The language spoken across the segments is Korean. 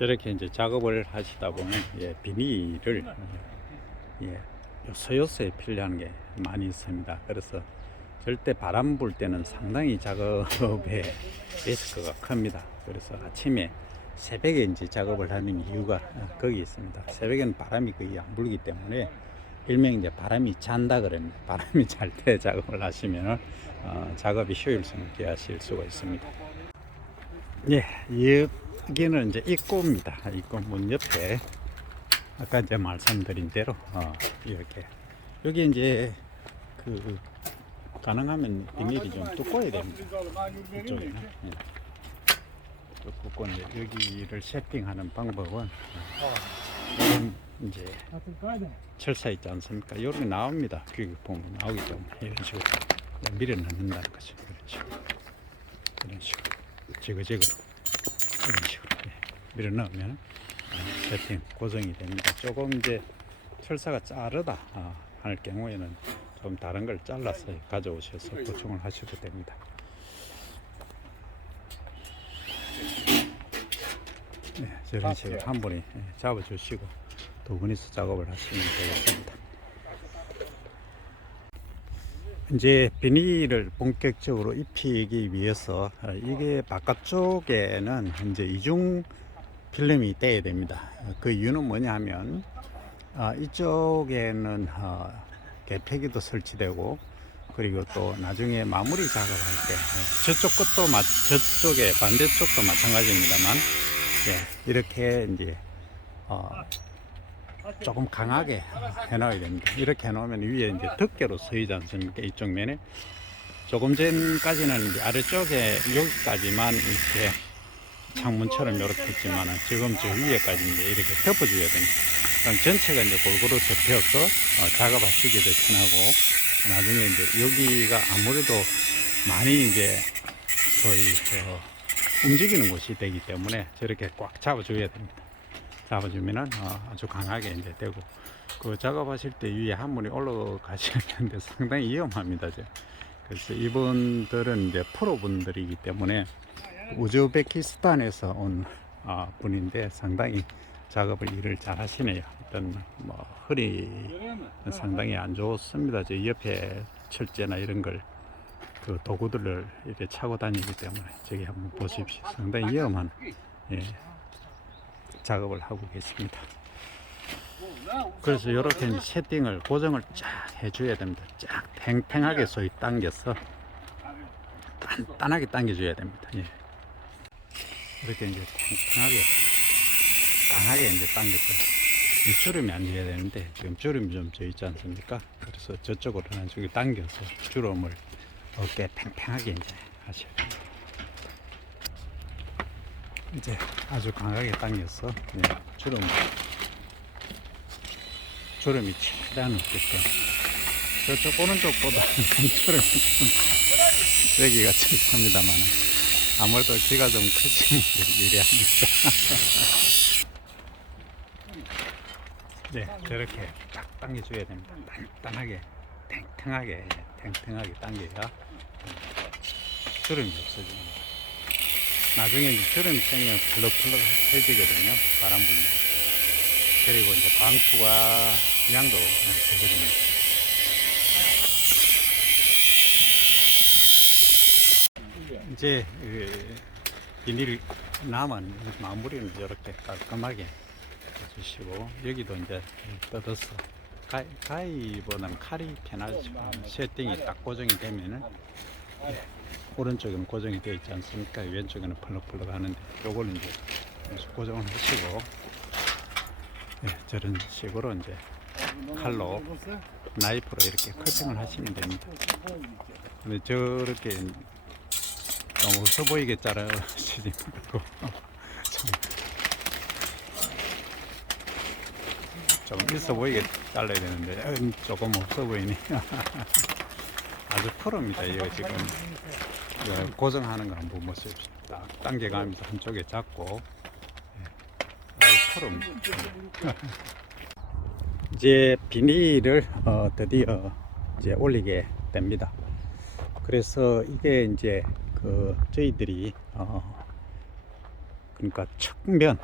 저렇게 이제 작업을 하시다 보면 비닐을 요소요소에 필요한 게 많이 있습니다. 그래서 절대 바람 불 때는 상당히 작업에 리스크가 큽니다. 그래서 아침에 새벽에 이제 작업을 하는 이유가 거기 있습니다. 새벽에는 바람이 거의 안 불기 때문에 일명 이제 바람이 잔다 그럽니다. 바람이 잘 때 작업을 하시면 작업이 효율성 있게 하실 수가 있습니다. 여기는 이제 입구입니다. 입구 문 옆에 아까 이제 말씀드린 대로 이렇게 여기 이제 그 가능하면 비닐이 좀 두꺼워야 됩니다. 이쪽에는 두껍고 이제 여기를 세팅하는 방법은 이제 철사 있지 않습니까? 이렇게 나옵니다. 교육 보면 나오기 때문에 이런 식으로 밀어 넣는다는 거죠. 이런 식으로 지그재그로 이런 식으로 밀어 넣으면 세팅 고정이 됩니다. 조금 이제 철사가 자르다 할 경우에는 좀 다른 걸 잘라서 가져오셔서 보충을 하셔도 됩니다. 저런 식으로 한 분이 잡아주시고 두 분이서 작업을 하시면 되겠습니다. 이제 비닐을 본격적으로 입히기 위해서 이게 바깥쪽에는 이제 이중 필름이 떼야 됩니다. 그 이유는 뭐냐 하면 이쪽에는 개폐기도 설치되고 그리고 또 나중에 마무리 작업할 때 저쪽에 반대쪽도 마찬가지입니다만 이렇게 이제 조금 강하게 해놔야 됩니다. 이렇게 해놓으면 위에 이제 덮개로 서이지 않습니까? 이쪽 면에 조금 전까지는 이제 아래쪽에 여기까지만 이렇게 창문처럼 이렇게 했지만은 지금 저 위에까지 이제 이렇게 덮어줘야 됩니다. 그럼 전체가 이제 골고루 덮여서 작업하시기도 편하고 나중에 이제 여기가 아무래도 많이 이제 거의 움직이는 곳이 되기 때문에 저렇게 꽉 잡아줘야 됩니다. 잡아주면은 아주 강하게 이제 되고 그 작업하실 때 위에 한 분이 올라가시는데 상당히 위험합니다. 그래서 이분들은 이제 프로분들이기 때문에 우즈베키스탄에서 온 분인데 상당히 작업을 일을 잘 하시네요. 일단 허리 상당히 안 좋습니다. 저 옆에 철제나 이런 걸 그 도구들을 이렇게 차고 다니기 때문에 저기 한번 보십시오. 상당히 위험한 작업을 하고 계십니다. 그래서 이렇게 세팅을 고정을 쫙 해줘야 됩니다. 쫙 팽팽하게 소위 당겨서 단단하게 당겨줘야 됩니다. 이렇게 이제 팽팽하게 강하게 이제 당겨서 주름이 안 져야 되는데 지금 주름이 좀 져 있지 않습니까? 그래서 저쪽으로 나중에 당겨서 주름을 어깨 팽팽하게 이제 하셔야 됩니다. 이제 아주 강하게 당겨서 주름이 최대한 없게끔 저쪽 오른쪽보다 주름이 좀 여기가 척합니다만 아무래도 귀가 좀 크시면 유리합니다. 저렇게 딱 당겨줘야 됩니다. 단단하게 탱탱하게 당겨야 주름이 없어집니다. 나중에 이제 주름이 생기면 펄럭펄럭 해지거든요. 바람 불면. 그리고 이제 광투가 양도 적어집니다. 이제 비닐 남은 마무리는 이렇게 깔끔하게 해주시고 여기도 이제 뜯어서 가위보다는 칼이 편하죠. 세팅이 딱 고정이 되면은 오른쪽에는 고정이 되어 있지 않습니까? 왼쪽에는 펄럭펄럭 하는데 요거는 이제 고정을 하시고 저런 식으로 이제 칼로 나이프로 이렇게 커팅을 하시면 됩니다. 근데 저렇게 좀 없어 보이게 자르시지 말고 좀 있어 보이게 잘라야 되는데 조금 없어 보이니 아주 프로입니다. 이거 지금 고정하는 거 한번 보십시오. 딱 당겨가면서 한쪽에 잡고 아주 프로입니다. 이제 비닐을 드디어 이제 올리게 됩니다. 그래서 이게 이제 저희들이 그러니까 측면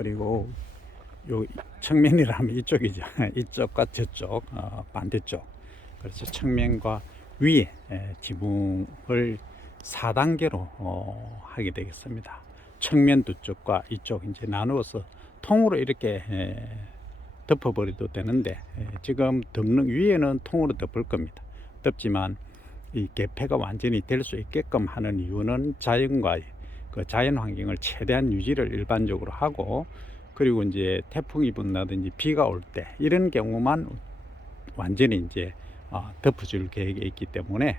그리고 요 측면이라면 이쪽이죠. 이쪽과 저쪽, 반대쪽. 그래서 측면과 위에 지붕을 4단계로 하게 되겠습니다. 측면 두 쪽과 이쪽 이제 나누어서 통으로 이렇게 덮어버려도 되는데, 지금 덮는 위에는 통으로 덮을 겁니다. 덮지만 이 개폐가 완전히 될 수 있게끔 하는 이유는 자연과의 그 자연 환경을 최대한 유지를 일반적으로 하고, 그리고 이제 태풍이 분다든지 비가 올 때 이런 경우만 완전히 이제 덮어줄 계획이 있기 때문에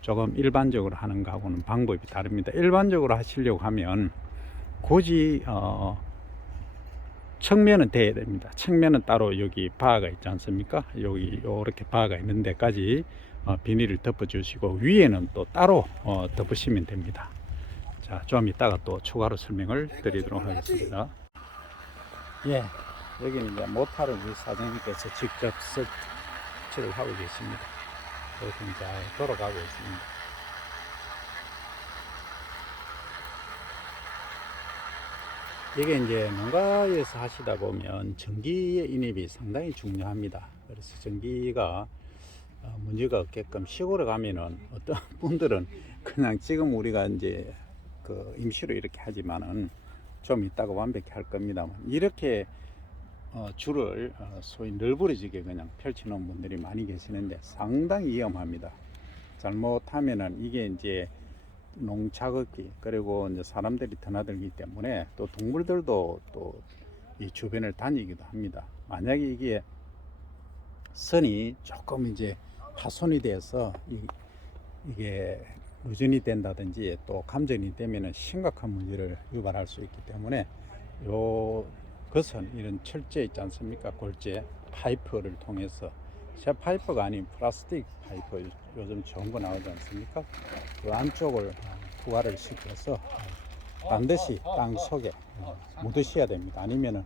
조금 일반적으로 하는 거하고는 방법이 다릅니다. 일반적으로 하시려고 하면 굳이 측면은 돼야 됩니다. 측면은 따로 여기 바가 있지 않습니까? 여기 이렇게 바가 있는 데까지 비닐을 덮어 주시고, 위에는 또 따로 덮으시면 됩니다. 자, 좀 이따가 또 추가로 설명을 드리도록 하겠습니다. 예, 여기는 이제 모타를 우리 사장님께서 직접 설치를 하고 계십니다. 이렇게 이제 돌아가고 있습니다. 이게 이제 농가에서 하시다 보면 전기의 인입이 상당히 중요합니다. 그래서 전기가 문제가 없게끔 시골에 가면은 어떤 분들은 그냥 지금 우리가 이제 그 임시로 이렇게 하지만은 좀 이따가 완벽히 할 겁니다만, 이렇게 줄을 소위 널브러지게 그냥 펼쳐 놓은 분들이 많이 계시는데 상당히 위험합니다. 잘못하면은 이게 이제 농작업기, 그리고 이제 사람들이 드나들기 때문에 또 동물들도 또 이 주변을 다니기도 합니다. 만약에 이게 선이 조금 이제 파손이 돼서 이게 누전이 된다든지 또 감전이 되면은 심각한 문제를 유발할 수 있기 때문에 요 것은 이런 철제 있지 않습니까? 골재 파이프를 통해서, 새 파이프가 아닌 플라스틱 파이프 요즘 좋은 거 나오지 않습니까? 그 안쪽을 부화를 시켜서 반드시 땅 속에 묻으셔야 됩니다. 아니면은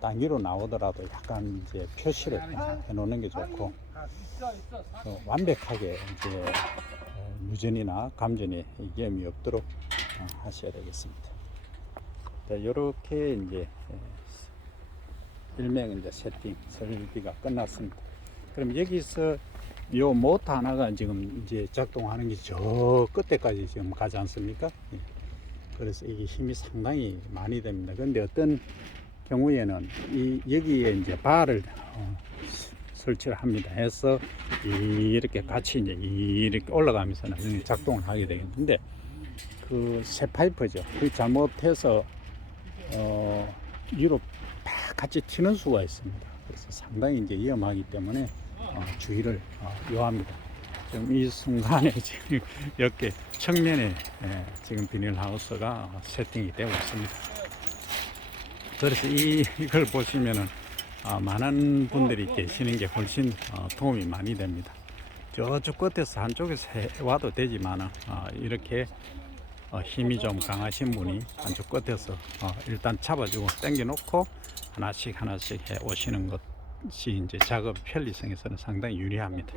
땅 위로 나오더라도 약간 이제 표시를 해 놓는 게 좋고, 완벽하게 이제 누전이나 감전이 위험이 없도록 하셔야 되겠습니다. 자, 이렇게 이제 일명 이제 세팅 설비가 끝났습니다. 그럼 여기서 요 모터 하나가 지금 이제 작동하는 게 저 끝에까지 지금 가지 않습니까? 그래서 이게 힘이 상당히 많이 됩니다. 근데 어떤 경우에는 여기에 이제 바를 설치를 합니다. 해서 이렇게 같이 이제 이렇게 올라가면서 나중에 작동을 하게 되겠는데, 그 새 파이프죠. 그 잘못해서 위로 팍 같이 튀는 수가 있습니다. 그래서 상당히 이제 위험하기 때문에 주의를 요합니다. 지금 이 순간에 지금 이렇게 측면에 지금 비닐하우스가 세팅이 되고 있습니다. 그래서 이걸 보시면은 많은 분들이 계시는 게 훨씬 도움이 많이 됩니다. 저쪽 끝에서 한쪽에서 와도 되지만 이렇게 힘이 좀 강하신 분이 한쪽 끝에서 일단 잡아주고 당겨 놓고 하나씩 해 오시는 것이 이제 작업 편리성에서는 상당히 유리합니다.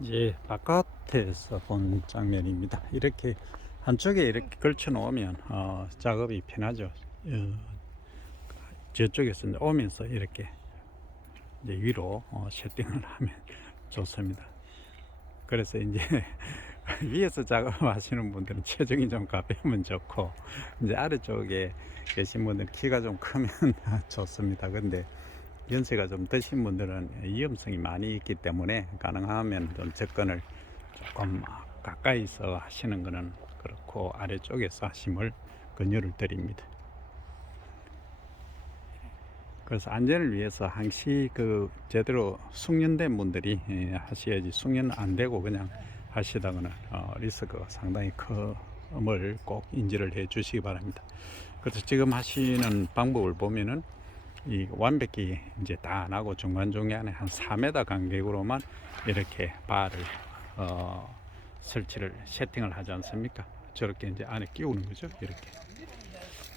이제 바깥에서 본 장면입니다. 이렇게 한쪽에 이렇게 걸쳐 놓으면 작업이 편하죠. 저쪽에서 이제 오면서 이렇게 이제 위로 세팅을 하면 좋습니다. 그래서 이제 위에서 작업하시는 분들은 체중이 좀 가벼우면 좋고, 이제 아래쪽에 계신 분들은 키가 좀 크면 좋습니다. 근데 연세가 좀 드신 분들은 위험성이 많이 있기 때문에 가능하면 좀 접근을 조금 가까이서 하시는 것은 그렇고, 아래쪽에서 하심을 권유를 드립니다. 그래서 안전을 위해서 항시 그 제대로 숙련된 분들이 하셔야지, 숙련 안 되고 그냥 하시다가는 리스크가 상당히 큼을 꼭 인지를 해 주시기 바랍니다. 그래서 지금 하시는 방법을 보면은 이 완벽히 이제 다 나고 중간중간에 한 4m 간격으로만 이렇게 바를 설치를 세팅을 하지 않습니까? 저렇게 이제 안에 끼우는 거죠. 이렇게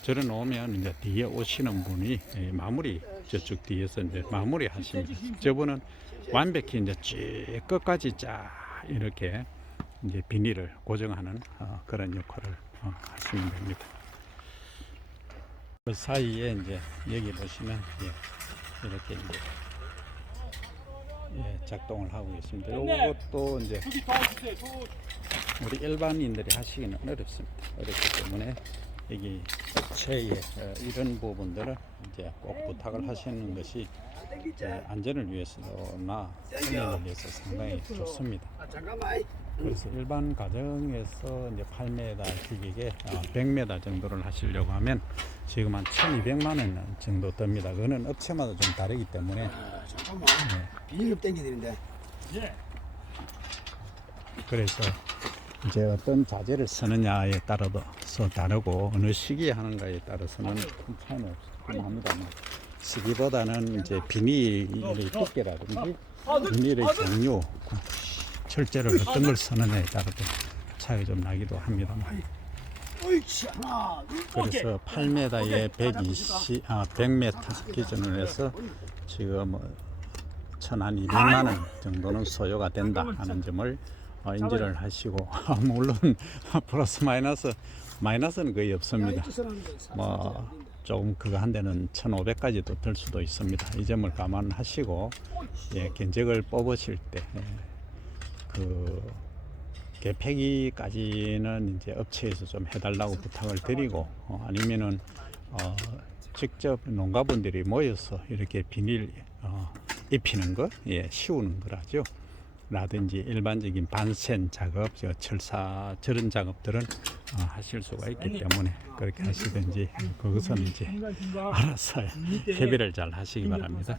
저래 놓으면 이제 뒤에 오시는 분이 마무리, 저쪽 뒤에서 이제 마무리 하십니다. 저분은 완벽히 이제 쭉 끝까지 쫙 이렇게 이제 비닐을 고정하는 그런 역할을 하시면 됩니다. 그 사이에 이제 여기 보시면 이렇게 이제 작동을 하고 있습니다. 이것도 이제 우리 일반인들이 하시기는 어렵습니다. 어렵기 때문에 여기 업체의 이런 부분들을 이제 꼭 부탁을 하시는 것이 안전을 위해서나 손님을 위해서 상당히 좋습니다. 그래서 일반 가정에서 이제 8m 기기에 100m 정도를 하시려고 하면 지금 한 1,200만 원 정도 듭니다. 그거는 업체마다 좀 다르기 때문에. 잠깐만. 비닐을 땡겨야 되는데. 그래서 이제 어떤 자재를 쓰느냐에 따라서 다르고 어느 시기에 하는가에 따라서는 큰 차이는 합니다. 쓰기보다는 이제 비닐의 두께라든지 비닐의 종류, 철제를 어떤 걸 쓰느냐에 따라서 차이가 좀 나기도 합니다. 그래서 8m에 100m 기준으로 해서 지금 1,200만 원 정도는 소요가 된다 하는 점을 인지를 하시고 물론 플러스 마이너스는 거의 없습니다. 뭐 조금 그거 한 대는 1,500까지도 될 수도 있습니다. 이 점을 감안하시고 견적을 뽑으실 때 그 개폐기까지는 이제 업체에서 좀 해달라고 부탁을 드리고 아니면은 직접 농가분들이 모여서 이렇게 비닐 입히는 거, 씌우는 거라죠. 라든지 일반적인 반센 작업, 철사 저런 작업들은 하실 수가 있기 때문에 그렇게 하시든지 그것은 이제 알아서 협의를 잘 하시기 바랍니다.